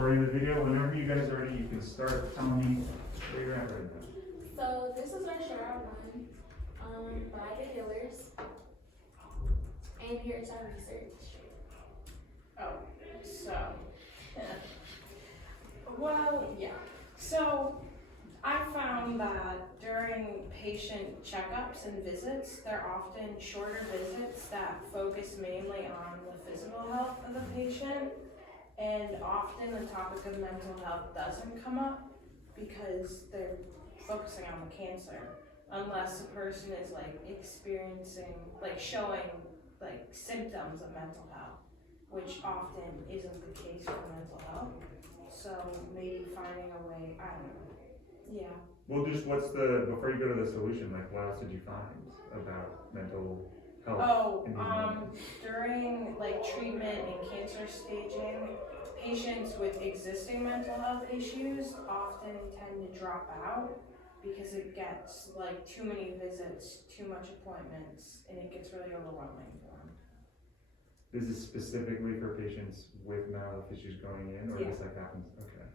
recording the video. Whenever you guys are ready, you can start telling me where you're at right now. So this is our Shareout one by the healers, and here's our research. Oh, so, well, yeah. So I found that during patient checkups and visits, they're often shorter visits that focus mainly on the physical health of the patient. And often the topic of mental health doesn't come up because they're focusing on the cancer. Unless a person is like experiencing, like showing like symptoms of mental health, which often isn't the case for mental health. So maybe finding a way, I don't know. Yeah. Well, just before you go to the solution, like what else did you find about mental health? Oh, in these moments? during like treatment and cancer staging, patients with existing mental health issues often tend to drop out because it gets like too many visits, too much appointments, and it gets really overwhelming for them. This is specifically for patients with mental health issues going in, or Yeah. this like happens? Okay,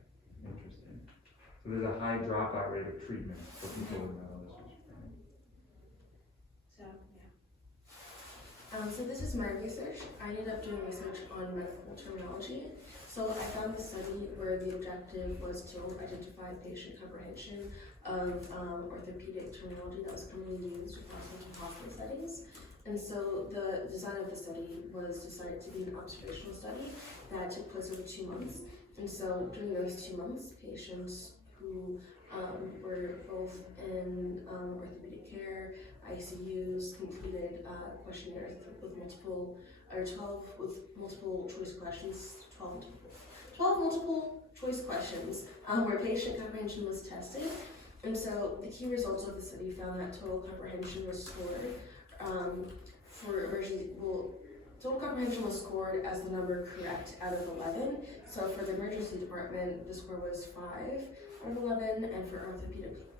interesting. So there's a high dropout rate of treatment for people with mental health issues. Right? So, yeah. So this is my research. I ended up doing research on medical terminology. So I found a study where the objective was to identify patient comprehension of orthopedic terminology that was commonly used across mental hospital settings. And so the design of the study was designed to be an observational study that took place over 2 months. And so during those 2 months, patients who were both in orthopedic care, ICUs, completed questionnaires with multiple choice questions, 12 multiple choice questions where patient comprehension was tested. And so the key results of the study found that total comprehension was scored total comprehension was scored as the number correct out of 11. So for the emergency department, the score was 5 out of 11, and for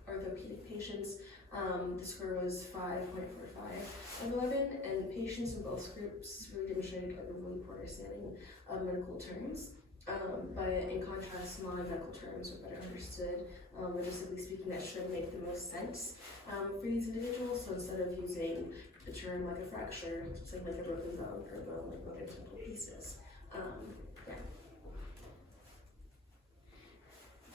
orthopedic patients, the score was 5.45 out of 11, and patients in both groups really demonstrated a really poor understanding of medical terms. But in contrast, non-medical terms were better understood. Or just simply speaking, that should make the most sense for these individuals. So instead of using the term like a fracture, saying like a broken bone or bone, like broken simple pieces. Yeah.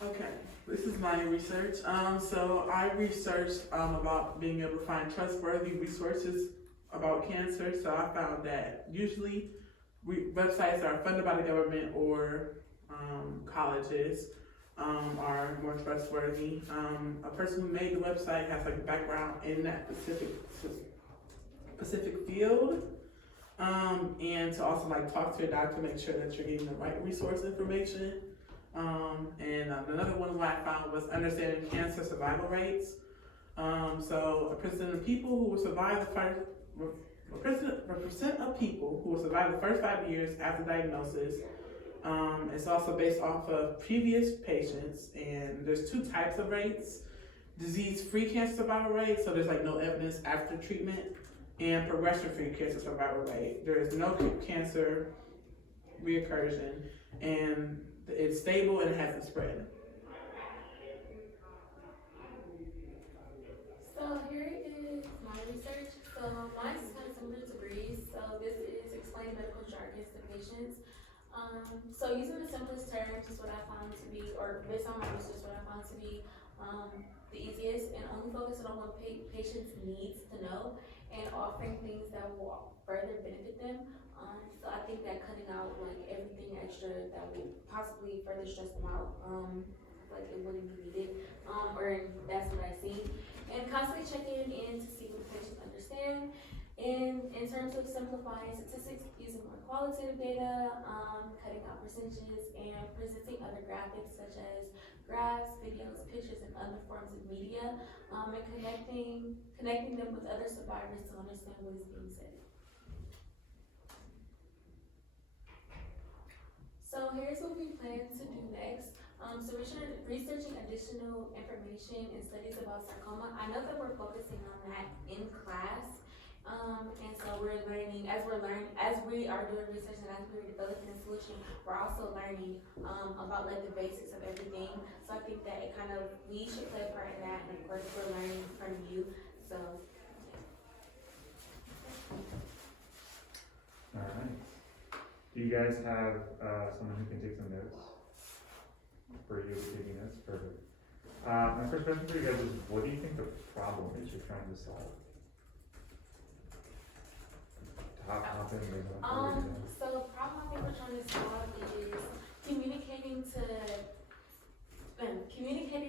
Okay, this is my research. So I researched about being able to find trustworthy resources about cancer. So I found that usually websites that are funded by the government or colleges are more trustworthy. A person who made the website has like a background in that specific field, and to also like talk to your doctor, make sure that you're getting the right resource information. And another one what I found was understanding cancer survival rates. So a percent of people who will survive a percent of people who will survive the first 5 years after diagnosis. It's also based off of previous patients, and there's 2 types of rates: disease-free cancer survival rate, so there's like no evidence after treatment, and progression-free cancer survival rate. There is no cancer reoccursion, and it's stable and it hasn't spread. So here is my research. So mine is kind of similar to Brie's. So this is explain medical jargon to patients. So using the simplest terms is what I found to be, or based on my research, what I found to be the easiest, and only focusing on what patients needs to know and offering things that will further benefit them. So I think that cutting out like everything extra that will possibly further stress them out, like it wouldn't be needed, or that's what I see. And constantly checking in to see what the patients understand. In terms of simplifying statistics, using more qualitative data, cutting out percentages, and presenting other graphics such as graphs, videos, pictures, and other forms of media, and connecting them with other survivors to understand what is being said. So here's what we plan to do next. So we're researching additional information and studies about sarcoma. I know that we're focusing on that in class, And so we're learning, as we are doing research and as we're developing a solution, we're also learning, about like the basics of everything. So I think that we should play a part in that, and of course, we're learning from you, so. Alright. Do you guys have, someone who can take some notes? For you taking notes? Perfect. My first question for you guys is, what do you think the problem is you're trying to solve? Hop in, So the problem I think we're trying to solve is communicating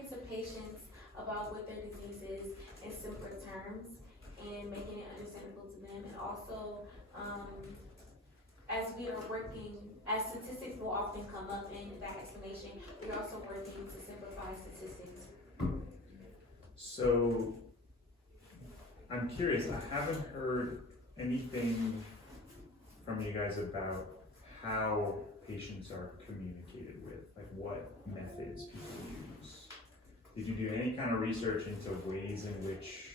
to patients about what their disease is in simpler terms and making it understandable to them, and also, as we are working, as statistics will often come up in that explanation, we're also working to simplify statistics. So, I'm curious, I haven't heard anything from you guys about how patients are communicated with, like what methods people use. Did you do any kind of research into ways in which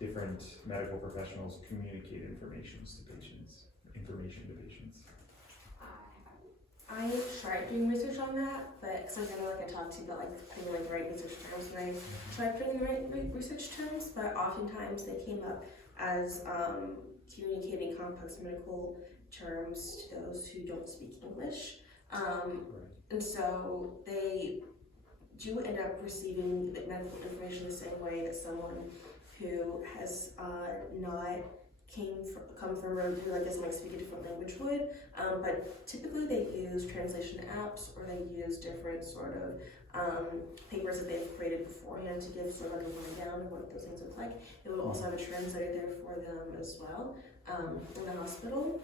different medical professionals communicate information to patients? I tried doing research on that, but because I know, like I talked to you about like putting like the right research terms, and I tried putting the right research terms, but oftentimes they came up as communicating complex medical terms to those who don't speak English, and so they do end up receiving the medical information the same way that someone who has not come from a who like doesn't speak a different language would, but typically they use translation apps, or they use different sort of papers that they've created beforehand to give sort of like a rundown of what those things look like. It will also have a translator there for them as well in the hospital,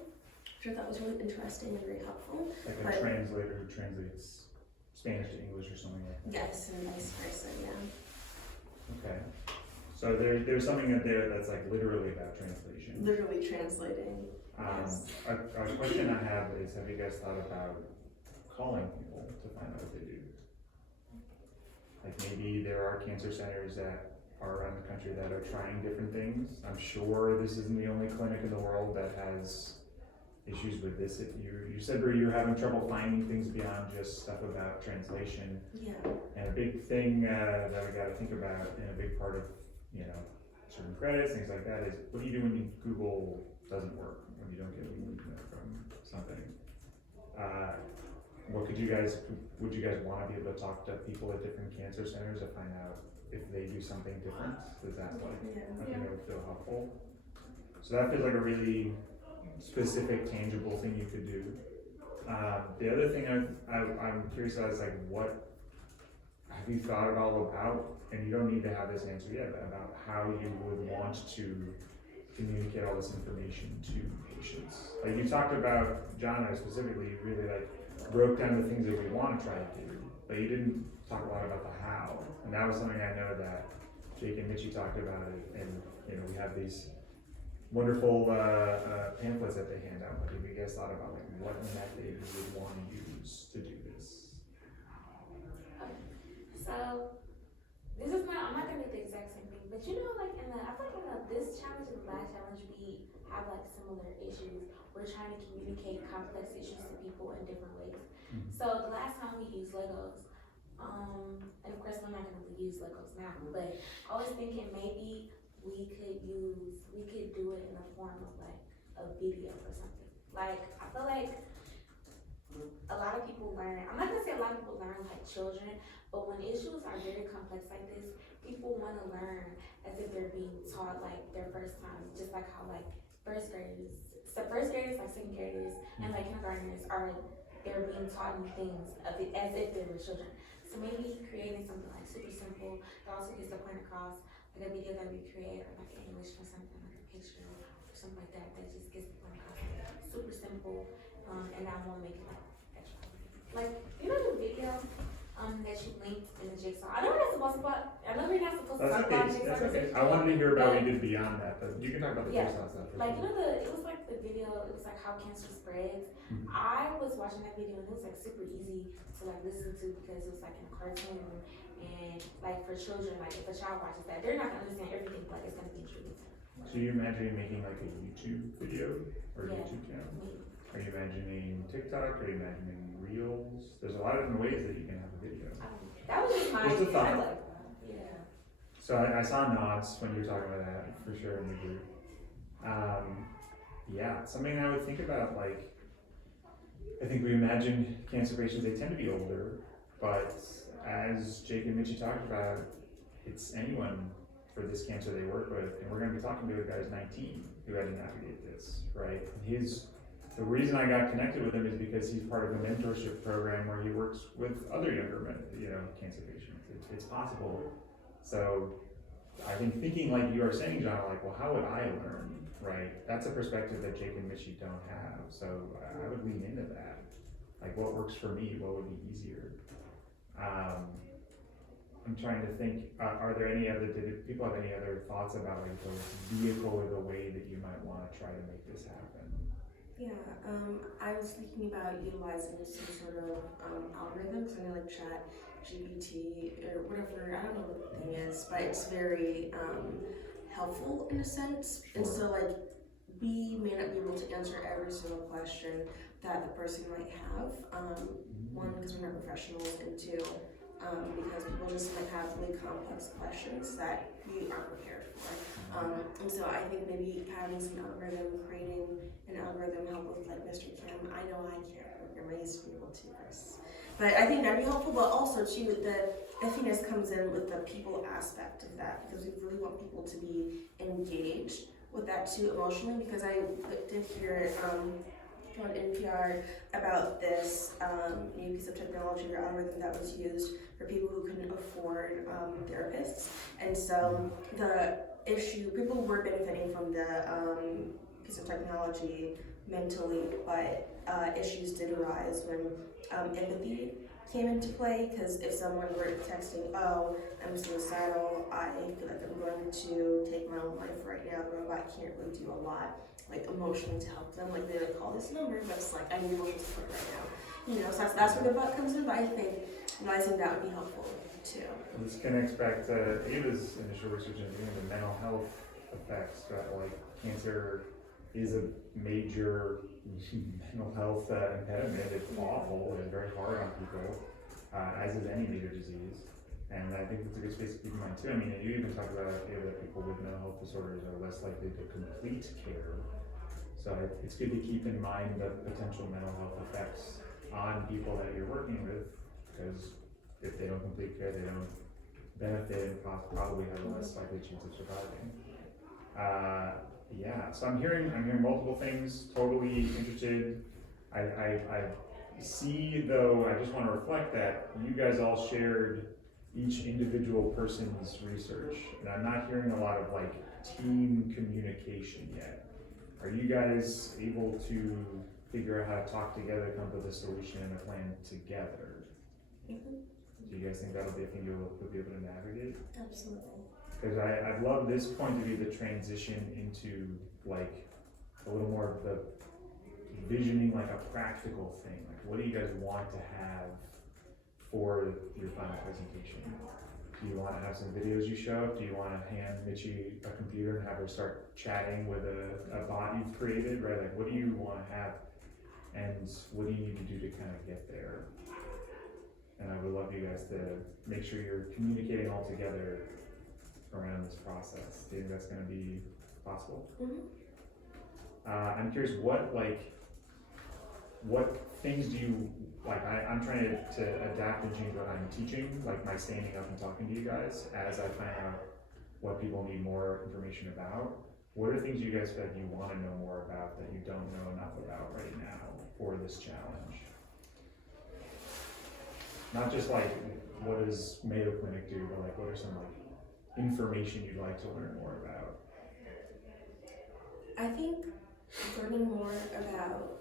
which I thought was really interesting and very helpful. Like a translator who translates Spanish to English or something like that? Yes, and vice versa, yeah. Okay. So there's something in there that's like literally about translation. Literally translating. Yes. A question I have is, have you guys thought about calling people to find out what they do? Like maybe there are cancer centers that are around the country that are trying different things. I'm sure this isn't the only clinic in the world that has issues with this. If you said, Brie, you're having trouble finding things beyond just stuff about translation. Yeah. And a big thing that we got to think about, and a big part of, certain credits, things like that, is what do you do when Google doesn't work, when you don't get what you need from something? Would you guys want to be able to talk to people at different cancer centers to find out if they do something different? Is that something that would feel helpful? So that feels like a really specific, tangible thing you could do. The other thing I'm curious about is like, what have you thought at all about, and you don't need to have this answer yet, but about how you would want to communicate all this information to patients? Like you talked about, Jahna specifically, you really broke down the things that we want to try to do, but you didn't talk a lot about the how. And that was something I know that Jake and Mitchie talked about it, and we have these wonderful pamphlets that they hand out. But have you guys thought about what method you would want to use to do this? So this is I'm not gonna make the exact same thing, but I feel like in this challenge and the last challenge, we have similar issues. We're trying to communicate complex issues to people in different ways. Mm-hmm. So the last time we used Legos, and of course we're not gonna use Legos now, but I was thinking maybe we could do it in the form of a video or something. I feel like a lot of people learn, I'm not gonna say a lot of people learn like children, but when issues are very complex like this, people want to learn as if they're being taught their first time, just like how first graders, second graders, and kindergartners they're being taught new things as if they were children. So maybe creating something super simple that also gets the point across, like a video that we create, or an English or something, like a picture or something like that just gets the point across. Super simple, and I won't make it extra. The video that you linked in the jigsaw. I know we're not supposed to talk about jigsaw. That's okay. I wanted to hear about what you did beyond that, but you can talk about the jigsaw stuff. It was the video, it was how cancer spreads. Mm-hmm. I was watching that video and it was super easy to listen to, because it was in a cartoon, and for children, if a child watches that, they're not gonna understand everything, but it's gonna be intriguing to them. So you imagining making like a YouTube video or Yeah. YouTube channel? Are you imagining TikTok? Are you imagining Reels? There's a lot of different ways that you can have a video. That was just my Just a idea. thought. I like that. Yeah. So I saw nods when you were talking about that for sure in the group. Yeah, something I would think about, like, I think we imagine cancer patients, they tend to be older, but as Jake and Mitchie talked about, it's anyone for this cancer they work with, and we're gonna be talking to a guy who's 19 who had to navigate this, right? The reason I got connected with him is because he's part of a mentorship program where he works with other younger men, cancer patients. It's possible. So I think thinking like you are saying, John, like, well, how would I learn, right? That's a perspective that Jake and Mitchie don't have. So I would lean into that. Like, what works for me? What would be easier? I'm trying to think, did people have any other thoughts about like the vehicle or the way that you might want to try to make this happen? Yeah, I was thinking about utilizing some sort of algorithm, something like Chat GPT or whatever. I don't know what the thing is, but it's very helpful in a sense. And so, like, we may not be able to answer every single question that the person might have. One, because we're not professionals, and two, because people just might have really complex questions that we aren't prepared for. And so I think maybe having some algorithm, creating an algorithm help with like Mr. Kim. I know I can't program, I used to be able to first. But I think that'd be helpful, but also too, the iffiness comes in with the people aspect of that, because we really want people to be engaged with that too emotionally, because I did hear on NPR about this new piece of technology or algorithm that was used for people who couldn't afford therapists. And so the issue, people were benefiting from the piece of technology mentally, but issues did arise when empathy came into play, because if someone were texting, oh, I'm suicidal, I feel like I'm going to take my own life right now, the robot can't really do a lot, like emotionally to help them, like they would call this number, but it's like, I need emotional support right now. So that's where the bot comes in, but I think realizing that would be helpful too. This connects back to Ava's initial research into the mental health effects, that like cancer is a major mental health impediment. It's awful, it's very hard on people, as is any major disease. And I think it's a good space to keep in mind too. I mean, you even talked about that people with mental health disorders are less likely to complete care. So it's good to keep in mind the potential mental health effects on people that you're working with, because if they don't complete care, they don't benefit and probably have a less likely chance of surviving. Yeah, so I'm hearing multiple things, totally interested. I see though, I just want to reflect that you guys all shared each individual person's research, and I'm not hearing a lot of like team communication yet. Are you guys able to figure out how to talk together, come up with a solution and a plan together? Do you guys think that'll be a thing you'll be able to navigate? Absolutely. Because I'd love this point to be the transition into like a little more of the visioning, like a practical thing. Like, what do you guys want to have for your final presentation? Do you want to have some videos you show up? Do you want to hand Mitchie a computer and have her start chatting with a bot you've created, right? Like, what do you want to have, and what do you need to do to kind of get there? And I would love you guys to make sure you're communicating all together around this process. Do you think that's going to be possible? I'm curious, what things do you like? I'm trying to adapt and change what I'm teaching, like my standing up and talking to you guys as I find out what people need more information about. What are things you guys feel like you want to know more about that you don't know enough about right now for this challenge? Not just like, what does Mayo Clinic do, but like, what are some like information you'd like to learn more about? I think learning more about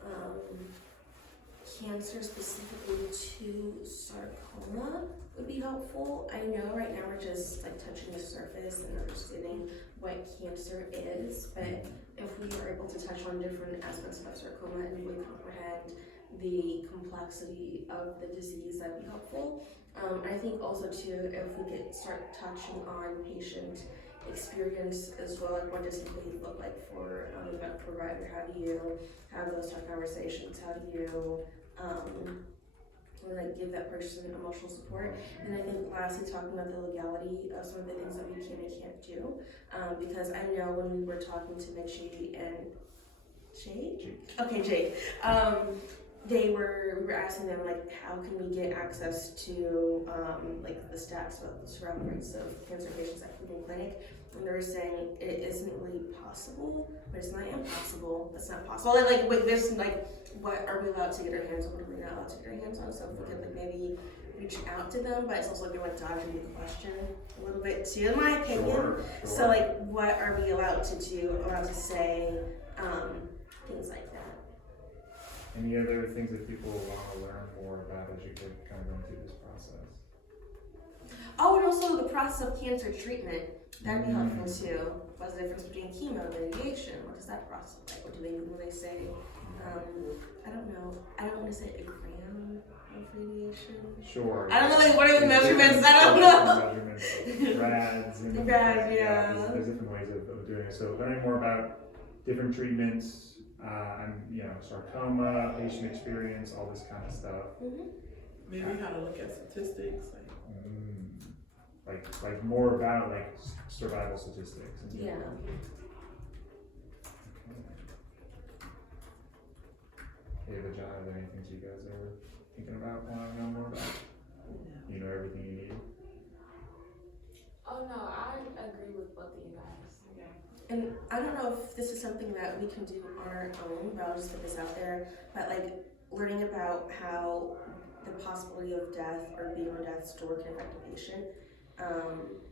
cancer specifically to sarcoma would be helpful. I know right now we're just like touching the surface and understanding what cancer is, but if we are able to touch on different aspects of sarcoma and really comprehend the complexity of the disease, that'd be helpful. I think also too, if we could start touching on patient experience as well, like what does empathy look like for a medical provider? How do you have those tough conversations? How do you like give that person emotional support? And I think lastly, talking about the legality of some of the things that we can and can't do, because I know when we were talking to Mitchie and Jake, we were asking them like how can we get access to like the stats about the survival rates of cancer patients at Cleveland Clinic, and they were saying it isn't really possible, but it's not impossible. It's not possible. And like wait, there's like what are we allowed to get our hands on? What are we not allowed to get our hands on? So if we could like maybe reach out to them, but it's also like we want to dodge the question a little bit too, in my opinion. Sure. So like what are we allowed to do? Allowed to say things like that. Any other things that people want to learn more about as you get kind of going through this process? Oh, and also the process of cancer treatment. That'd be helpful too. What's the difference between chemo and radiation? What does that process look like? What do they mean when they say, I don't know. I don't want to say a gram of radiation. Sure. I don't know, like, what are the measurements? I don't know. Measurements, rads, and Rads, yeah. There's different ways of doing it. So learning more about different treatments, and sarcoma, patient experience, all this kind of stuff. Maybe how to look at statistics. Like more about like survival statistics. And Yeah. Hey, Jahna, are there any things you guys are thinking about, want to know more about? You know everything you need? Oh no, I agree with both of you guys. And I don't know if this is something that we can do on our own, but I'll just put this out there. But like learning about how the possibility of death or being on death's door can affect a patient.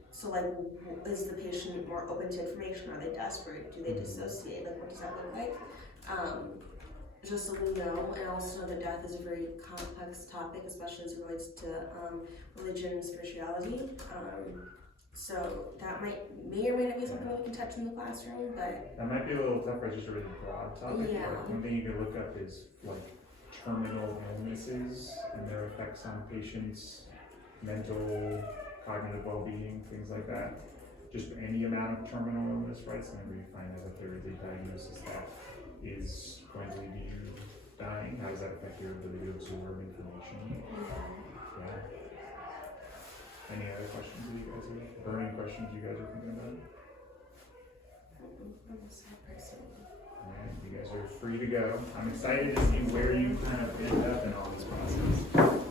So like, is the patient more open to information? Are they desperate? Do they dissociate? Like, what does that look like? Just so we know, and also know that death is a very complex topic, especially as it relates to religion and spirituality. So that may or may not be something that we can touch in the classroom, but That might be a little tough for just a really broad topic. Yeah. Like, one thing you can look up is like terminal illnesses and their effects on patients' mental, cognitive well-being, things like that. Just any amount of terminal illness, right? So whenever you find out that there is a diagnosis that is going to leave you dying, how does that affect your ability to absorb information? Yeah. Any other questions that you guys have? Burning questions you guys are thinking about? I'm a sad person. Alright, you guys are free to go. I'm excited to see where you kind of end up in all this process.